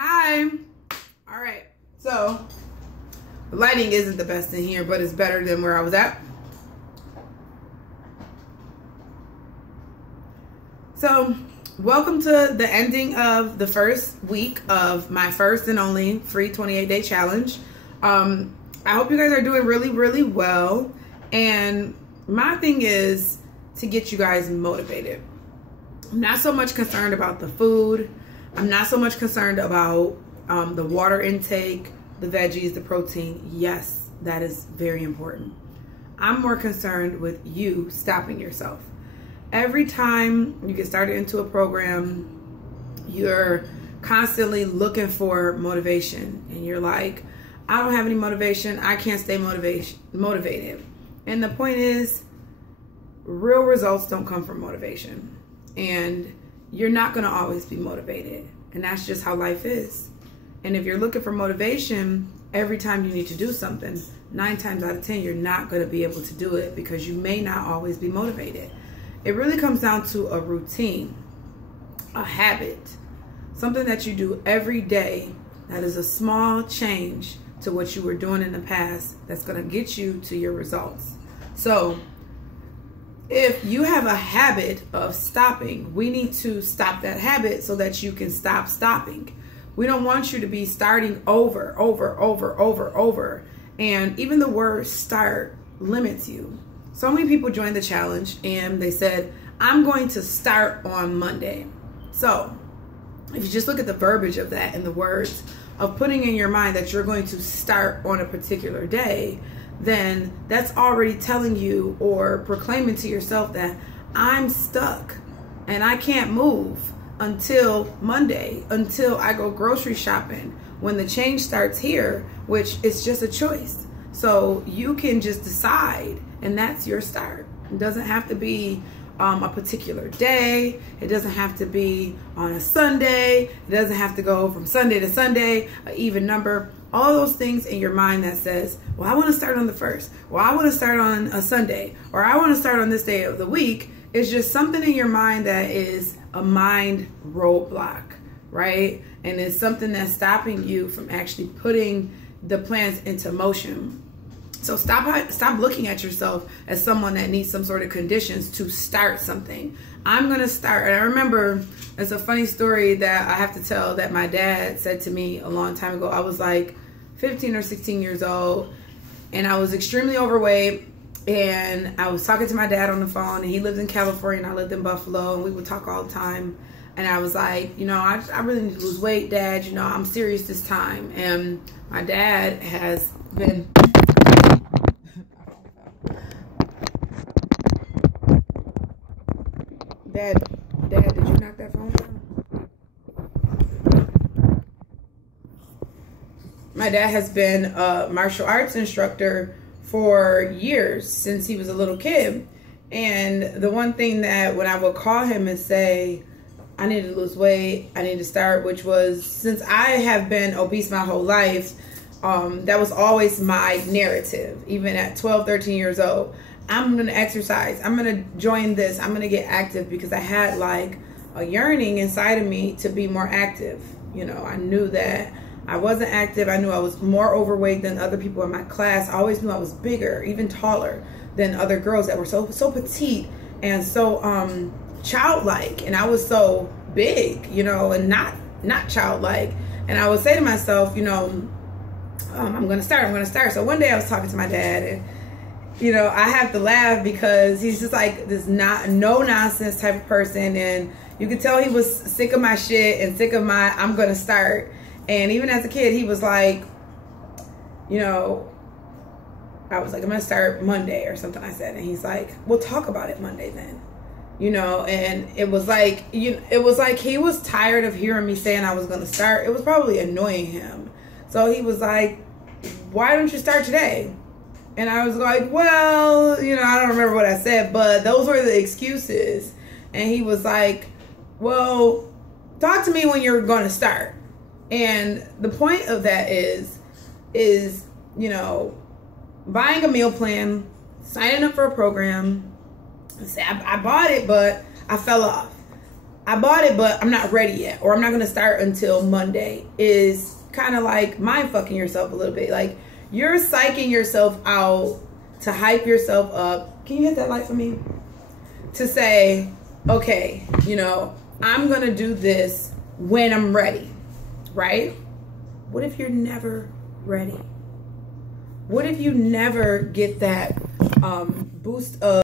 Hi. All right. So the lighting isn't the best in here, but it's better than where I was at. So welcome to the ending of the first week of my first and only free 28-day challenge. I hope you guys are doing really well. And my thing is to get you guys motivated. I'm not so much concerned about the food. I'm not so much concerned about the water intake, the veggies, the protein. Yes, that is very important. I'm more concerned with you stopping yourself. Every time you get started into a program, you're constantly looking for motivation. And you're like, I don't have any motivation. I can't stay motivated. And the point is, real results don't come from motivation. And you're not going to always be motivated. And that's just how life is. And if you're looking for motivation every time you need to do something, 9 times out of 10, you're not going to be able to do it because you may not always be motivated. It really comes down to a routine, a habit, something that you do every day that is a small change to what you were doing in the past that's going to get you to your results. So if you have a habit of stopping, we need to stop that habit so that you can stop stopping. We don't want you to be starting over. And even the word start limits you. So many people joined the challenge and they said, I'm going to start on Monday. So if you just look at the verbiage of that and the words of putting in your mind that you're going to start on a particular day, then that's already telling you or proclaiming to yourself that I'm stuck and I can't move until Monday, until I go grocery shopping, when the change starts here, which is just a choice. So you can just decide, and that's your start. It doesn't have to be a particular day. It doesn't have to be on a Sunday. It doesn't have to go from Sunday to Sunday, an even number. All those things in your mind that says, well, I want to start on the 1st. Well, I want to start on a Sunday. Or I want to start on this day of the week. It's just something in your mind that is a mind roadblock, right? And it's something that's stopping you from actually putting the plans into motion. So stop looking at yourself as someone that needs some sort of conditions to start something. I'm going to start. And I remember it's a funny story that I have to tell that my dad said to me a long time ago. I was like 15 or 16 years old and I was extremely overweight. And I was talking to my dad on the phone, and he lived in California and I lived in Buffalo, and we would talk all the time. And I was like, you know, I really need to lose weight, Dad. You know, I'm serious this time. And my dad has been... Dad, did you knock that phone down? My dad has been a martial arts instructor for years, since he was a little kid. And the one thing that when I would call him and say, I need to lose weight, I need to start, which was, since I have been obese my whole life, that was always my narrative. Even at 12, 13 years old, I'm going to exercise. I'm going to join this. I'm going to get active, because I had like a yearning inside of me to be more active. You know, I knew that I wasn't active. I knew I was more overweight than other people in my class. I always knew I was bigger, even taller than other girls that were so petite and so childlike. And I was so big, you know, and not childlike. And I would say to myself, you know, I'm going to start. So one day I was talking to my dad, and you know, I have to laugh because he's just like this no nonsense type of person. And you could tell he was sick of my shit and sick of my, I'm going to start. And even as a kid, he was like, you know, I was like, I'm going to start Monday or something, I said. And he's like, we'll talk about it Monday then. You know, and it was like, it was like he was tired of hearing me saying I was going to start. It was probably annoying him. So he was like, why don't you start today? And I was like, well, you know, I don't remember what I said, but those were the excuses. And he was like, well, talk to me when you're going to start. And the point of that is, you know, buying a meal plan, signing up for a program. I bought it, but I fell off. I bought it, but I'm not ready yet, or I'm not going to start until Monday, is kind of like mind fucking yourself a little bit. Like, you're psyching yourself out to hype yourself up. Can you hit that light for me? To say, okay, you know, I'm going to do this when I'm ready, right? What if you're never ready? What if you never get that boost of